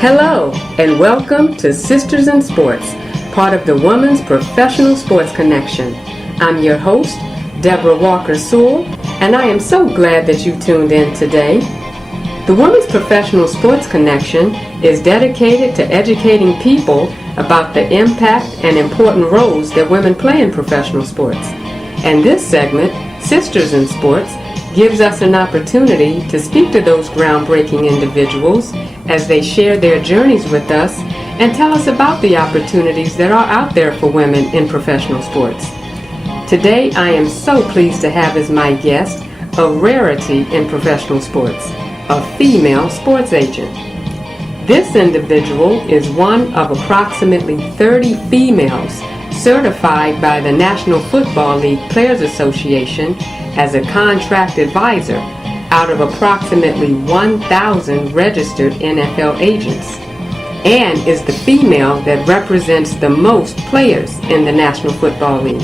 Hello, and welcome to Sisters in Sports, part of the Women's Professional Sports Connection. I'm your host, Deborah Sewell, and I am so glad that you tuned in today. The Women's Professional Sports Connection is dedicated to educating people about the impact and important roles that women play in professional sports. And this segment, Sisters in Sports, gives us an opportunity to speak to those groundbreaking individuals as they share their journeys with us and tell us about the opportunities that are out there for women in professional sports. Today, I am so pleased to have as my guest a rarity in professional sports, a female sports agent. This individual is one of approximately 30 females certified by the National Football League Players Association as a contract advisor out of approximately 1,000 registered NFL agents, and is the female that represents the most players in the National Football League.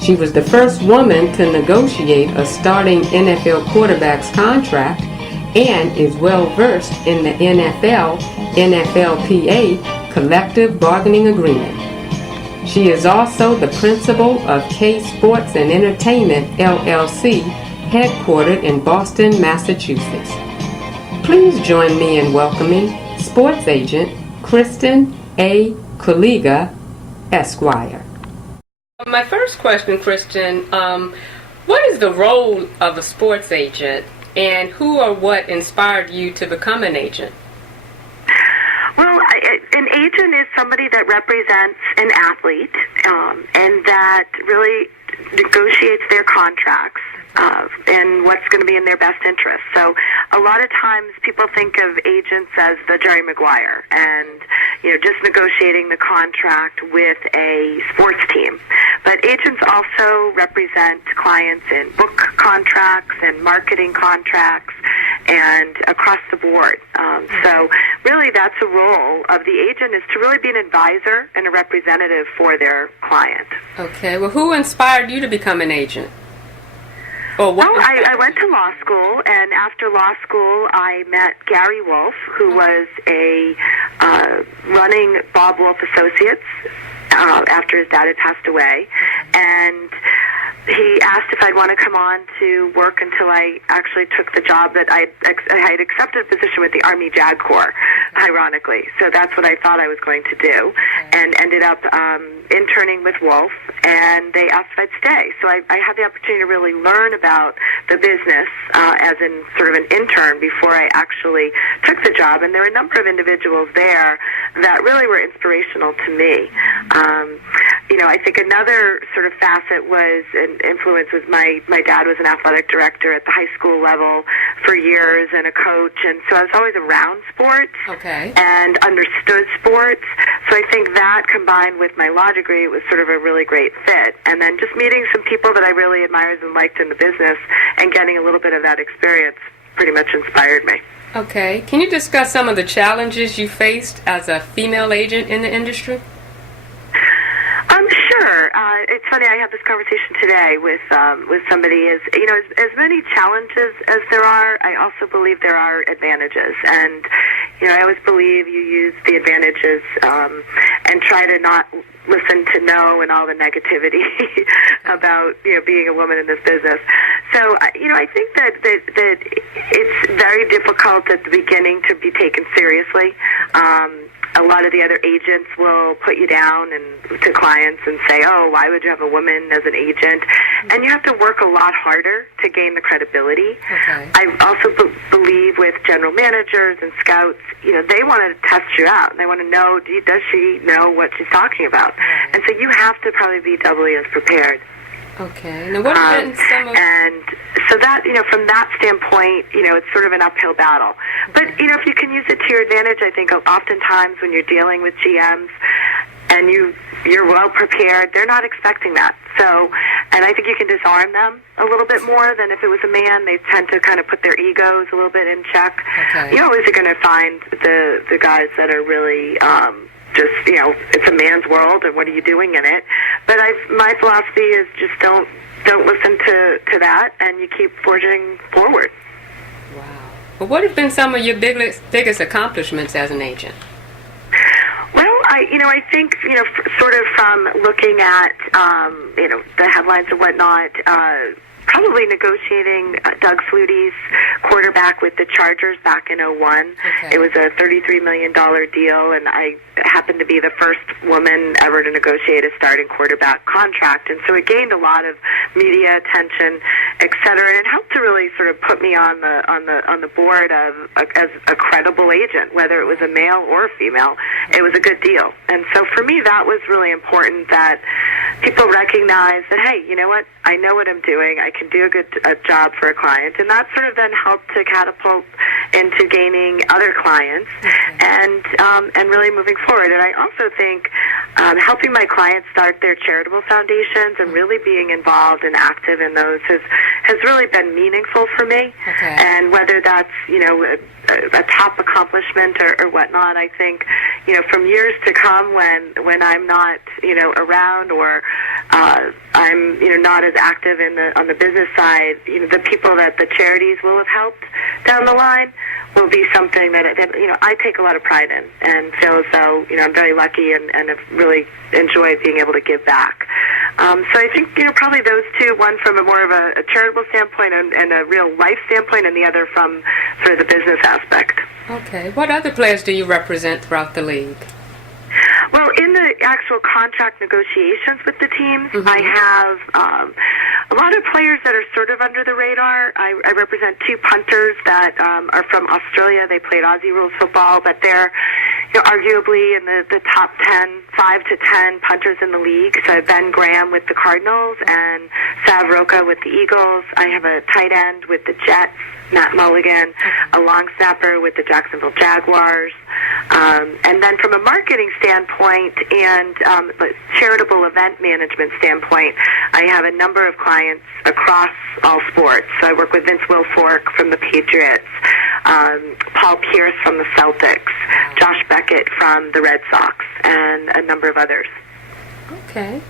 She was the first woman to negotiate a starting NFL quarterback's contract and is well versed in the NFLPA collective bargaining agreement. She is also the principal of K Sports and Entertainment, LLC, headquartered in Boston, Massachusetts. Please join me in welcoming sports agent Kristen A. Kuliga, Esquire. My first question, Kristen, what is the role of a sports agent, and who or what inspired you to become an agent? Well, an agent is somebody that represents an athlete and that really negotiates their contracts and what's going to be in their best interest. So a lot of times people think of agents as the Jerry Maguire and, just negotiating the contract with a sports team. But agents also represent clients in book contracts and marketing contracts and across the board. So really that's the role of the agent, is to really be an advisor and a representative for their client. Okay. Well, who inspired you to become an agent? Well, I went to law school, and after law school, I met Gary Wolf, who was running Bob Wolf Associates after his dad had passed away, and he asked if I'd want to come on to work until I actually took the job that I had accepted a position with the Army JAG Corps, ironically. So that's what I thought I was going to do, and ended up interning with Wolf, and they asked if I'd stay. So I had the opportunity to really learn about the business as in sort of an intern before I actually took the job, and there were a number of individuals there that really were inspirational to me. I think another sort of facet was an influence was my dad was an athletic director at the high school level for years and a coach, and so I was always around sports and understood sports. So I think that combined with my law degree was sort of a really great fit. And then just meeting some people that I really admired and liked in the business and getting a little bit of that experience pretty much inspired me. Okay. Can you discuss some of the challenges you faced as a female agent in the industry? Sure. It's funny, I had this conversation today with somebody. As many challenges as there are, I also believe there are advantages. And, I always believe you use the advantages and try to not listen to no and all the negativity about, being a woman in this business. So, I think that it's very difficult at the beginning to be taken seriously. A lot of the other agents will put you down and to clients and say, oh, why would you have a woman as an agent? And you have to work a lot harder to gain the credibility. I also believe with general managers and scouts, they want to test you out. And they want to know, does she know what she's talking about? And so you have to probably be doubly as prepared. Okay. Now, what have been some of... And so that, from that standpoint, it's sort of an uphill battle. But, if you can use it to your advantage, I think oftentimes when you're dealing with GMs and you're well prepared, they're not expecting that. So, and I think you can disarm them a little bit more than if it was a man. They tend to kind of put their egos a little bit in check. You always are going to find the guys that are really... it's a man's world, and what are you doing in it? But my philosophy is just don't listen to that, and you keep forging forward. Wow. Well, what have been some of your biggest accomplishments as an agent? Well, I think, sort of from looking at, the headlines and whatnot, probably negotiating Doug Flutie's quarterback with the Chargers back in '01. Okay. It was a $33 million deal, and I happened to be the first woman ever to negotiate a starting quarterback contract. And so it gained a lot of media attention, et cetera, and it helped to really sort of put me on the board as a credible agent, whether it was a male or a female. It was a good deal. And so for me, that was really important, that people recognize that, hey, you know what? I know what I'm doing. I can do a job for a client, and that sort of then helped to catapult into gaining other clients and really moving forward. And I also think helping my clients start their charitable foundations and really being involved and active in those has really been meaningful for me. Okay. And whether that's a top accomplishment or whatnot, I think from years to come when I'm not around or I'm not as active on the business side, the people that the charities will have helped down the line will be something that I take a lot of pride in and feel as though I'm very lucky and have really enjoyed being able to give back. So I think probably those two, one from a more of a charitable standpoint and a real life standpoint, and the other from sort of the business aspect. Okay. What other players do you represent throughout the league? Well, in the actual contract negotiations with the teams, I have a lot of players that are sort of under the radar. I represent two punters that are from Australia. They played Aussie rules football, but they're arguably in the top 10, 5 to 10 punters in the league. So Ben Graham with the Cardinals and Sav Roca with the Eagles. I have a tight end with the Jets, Matt Mulligan, a long snapper with the Jacksonville Jaguars. And then from a marketing standpoint and charitable event management standpoint, I have a number of clients across all sports. So I work with Vince Wilfork from the Patriots, Paul Pierce from the Celtics, Josh Beckett from the Red Sox, and a number of others. Okay.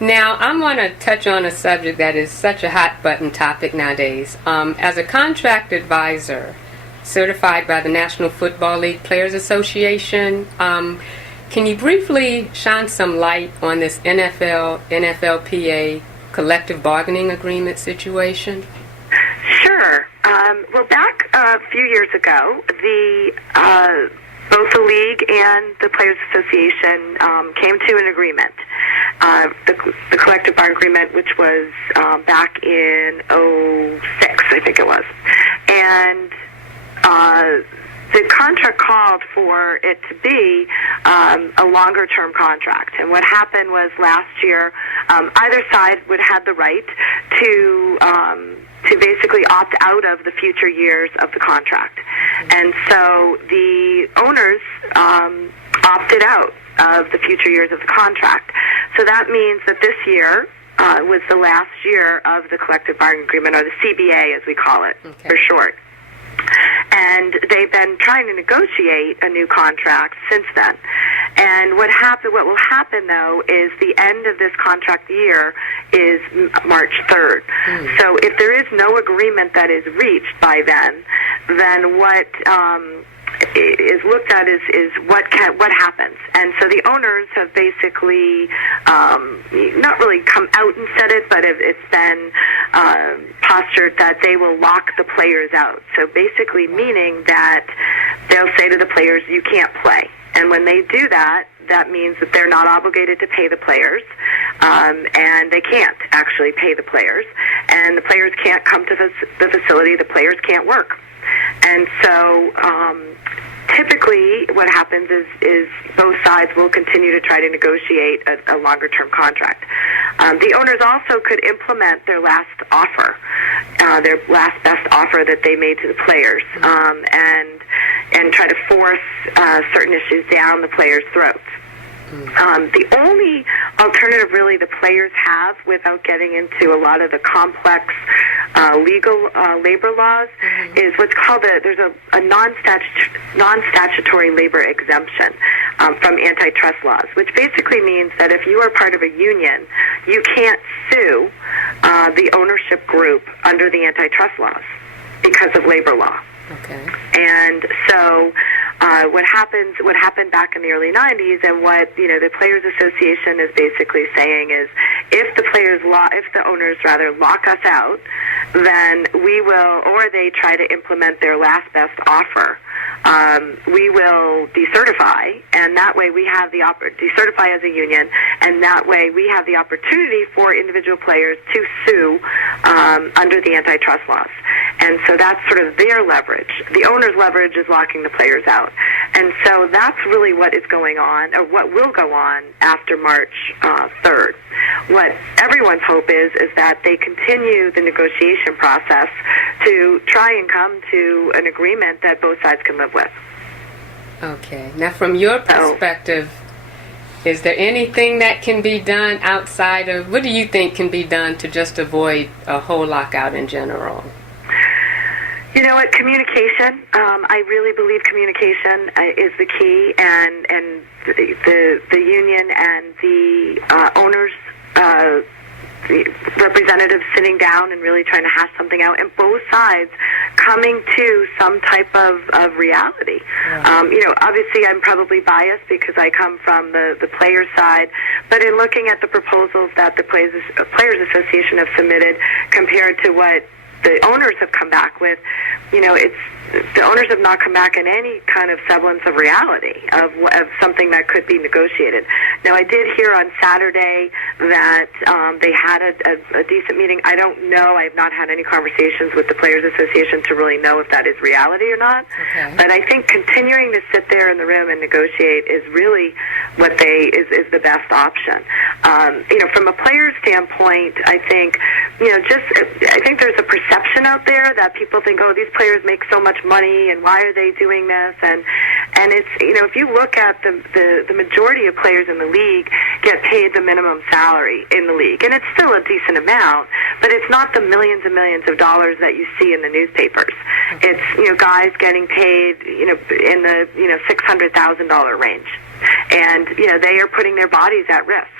Now, I want to touch on a subject that is such a hot-button topic nowadays. As a contract advisor, certified by the National Football League Players Association, can you briefly shine some light on this NFLPA collective bargaining agreement situation? Sure. Well, back a few years ago, both the league and the Players Association came to an agreement. The collective bargaining agreement, which was back in '06, I think it was. And the contract called for it to be a longer-term contract. And what happened was last year, either side would have the right to basically opt out of the future years of the contract. And so the owners opted out of the future years of the contract. So that means that this year was the last year of the collective bargaining agreement, or the CBA as we call it for short. And they've been trying to negotiate a new contract since then. And what will happen, though, is the end of this contract year is March 3rd. So if there is no agreement that is reached by then what is looked at is what happens. And so the owners have basically not really come out and said it, but it's been postured that they will lock the players out. So basically meaning that they'll say to the players, you can't play. And when they do that, that means that they're not obligated to pay the players, and they can't actually pay the players. And the players can't come to the facility. The players can't work. And so typically what happens is both sides will continue to try to negotiate a longer-term contract. The owners also could implement their last offer, their last best offer that they made to the players, and try to force certain issues down the players' throats. The only alternative really the players have, without getting into a lot of the complex legal labor laws, is what's called there's a non-statutory labor exemption from antitrust laws, which basically means that if you are part of a union, you can't sue the ownership group under the antitrust laws because of labor law. Okay. And so what happened back in the early 90s, and what the Players Association is basically saying is, if the owners rather lock us out, then we will, or they try to implement their last best offer, we will decertify, and that way we have the decertify as a union, and that way we have the opportunity for individual players to sue under the antitrust laws. And so that's sort of their leverage. The owner's leverage is locking the players out. And so that's really what is going on, or what will go on after March 3rd. What everyone's hope is that they continue the negotiation process to try and come to an agreement that both sides can live with. Okay. Now, from your perspective, is there anything that can be done outside of, what do you think can be done to just avoid a whole lockout in general? You know what, communication. I really believe communication is the key, and the union and the owners, the representatives sitting down and really trying to hash something out, and both sides coming to some type of reality. Right. Obviously I'm probably biased because I come from the players' side, but in looking at the proposals that the Players Association have submitted compared to what the owners have come back with, the owners have not come back in any kind of semblance of reality of something that could be negotiated. Now, I did hear on Saturday that they had a decent meeting. I don't know. I have not had any conversations with the Players Association to really know if that is reality or not. Okay. But I think continuing to sit there in the room and negotiate is really what is the best option. From a player's standpoint, I think there's a perception out there that people think, oh, these players make so much money, and why are they doing this? And it's, if you look at the majority of players in the league get paid the minimum salary in the league, and it's still a decent amount, but it's not the millions and millions of dollars that you see in the newspapers. It's guys getting paid in the $600,000 range, and they are putting their bodies at risk.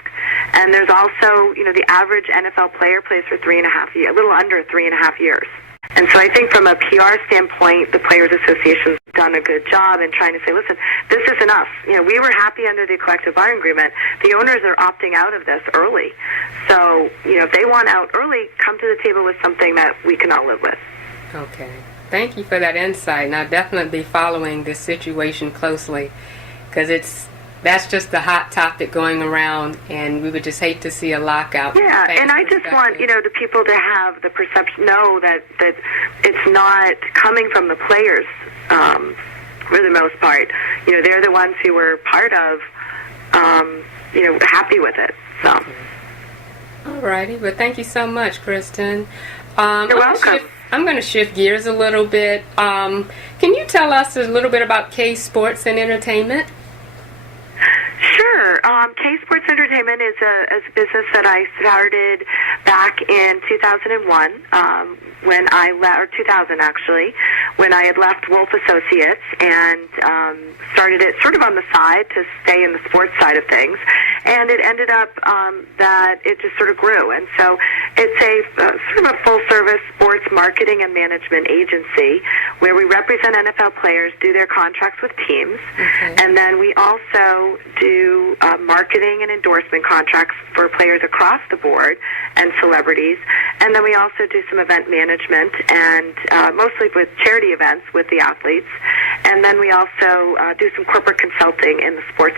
And there's also, the average NFL player plays for 3.5 years, a little under 3.5 years. And so I think from a PR standpoint, the Players Association's done a good job in trying to say, listen, this is enough. We were happy under the collective bargaining agreement. The owners are opting out of this early. So, if they want out early, come to the table with something that we can all live with. Okay. Thank you for that insight. And I'll definitely be following this situation closely, because that's just the hot topic going around, and we would just hate to see a lockout. Yeah, and I just want, the people to have the perception, know that it's not coming from the players for the most part. They're the ones who were part of, happy with it. So. Okay. All righty. Well, thank you so much, Kristen. You're welcome. I'm going to shift gears a little bit. Can you tell us a little bit about K Sports and Entertainment? Sure. K Sports Entertainment is a business that I started back in 2001, when I left, or 2000 actually, when I had left Wolf Associates and started it sort of on the side to stay in the sports side of things. And it ended up that it just sort of grew. And so it's a sort of a full-service sports marketing and management agency where we represent NFL players, do their contracts with teams, and then we also do marketing and endorsement contracts for players across the board and celebrities. And then we also do some event management, and mostly with charity events with the athletes. And then we also do some corporate consulting in the sports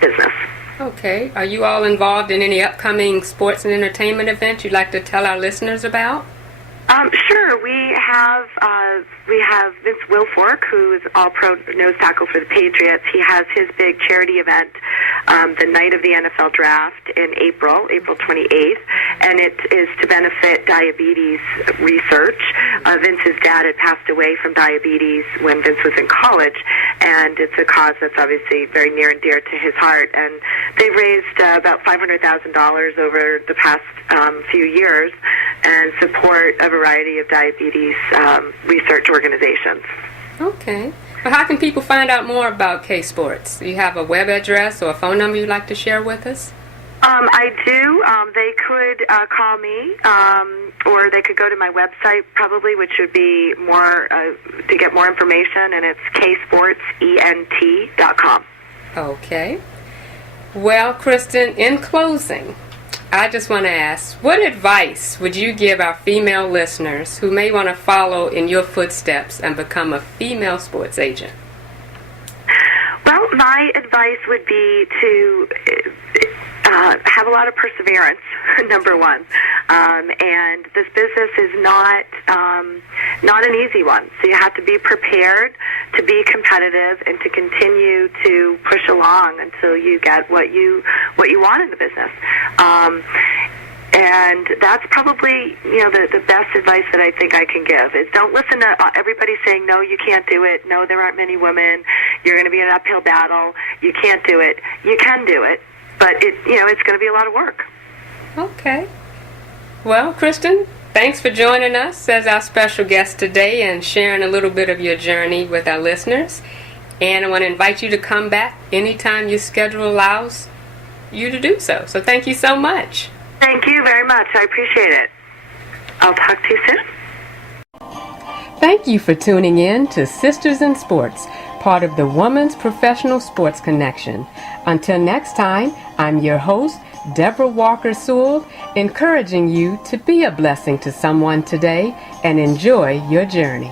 business. Okay. Are you all involved in any upcoming sports and entertainment events you'd like to tell our listeners about? Sure. We have Vince Wilfork, who is all-pro nose tackle for the Patriots. He has his big charity event the night of the NFL draft in April 28th, and it is to benefit diabetes research. Vince's dad had passed away from diabetes when Vince was in college, and it's a cause that's obviously very near and dear to his heart. And they've raised about $500,000 over the past few years and support a variety of diabetes research organizations. Okay. Well, how can people find out more about K Sports? Do you have a web address or a phone number you'd like to share with us? I do. They could call me, or they could go to my website probably, which would be more to get more information, and it's ksportsent.com. Okay. Well, Kristen, in closing, I just want to ask, what advice would you give our female listeners who may want to follow in your footsteps and become a female sports agent? Well, my advice would be to have a lot of perseverance, number one. And this business is not an easy one. So you have to be prepared to be competitive and to continue to push along until you get what you want in the business. And that's probably, the best advice that I think I can give is don't listen to everybody saying, no, you can't do it. No, there aren't many women. You're going to be in an uphill battle. You can't do it. You can do it, but it's going to be a lot of work. Okay. Well, Kristen, thanks for joining us as our special guest today and sharing a little bit of your journey with our listeners. And I want to invite you to come back anytime your schedule allows you to do so. So thank you so much. Thank you very much. I appreciate it. I'll talk to you soon. Thank you for tuning in to Sisters in Sports, part of the Women's Professional Sports Connection. Until next time, I'm your host, Deborah Walker Sewell, encouraging you to be a blessing to someone today and enjoy your journey.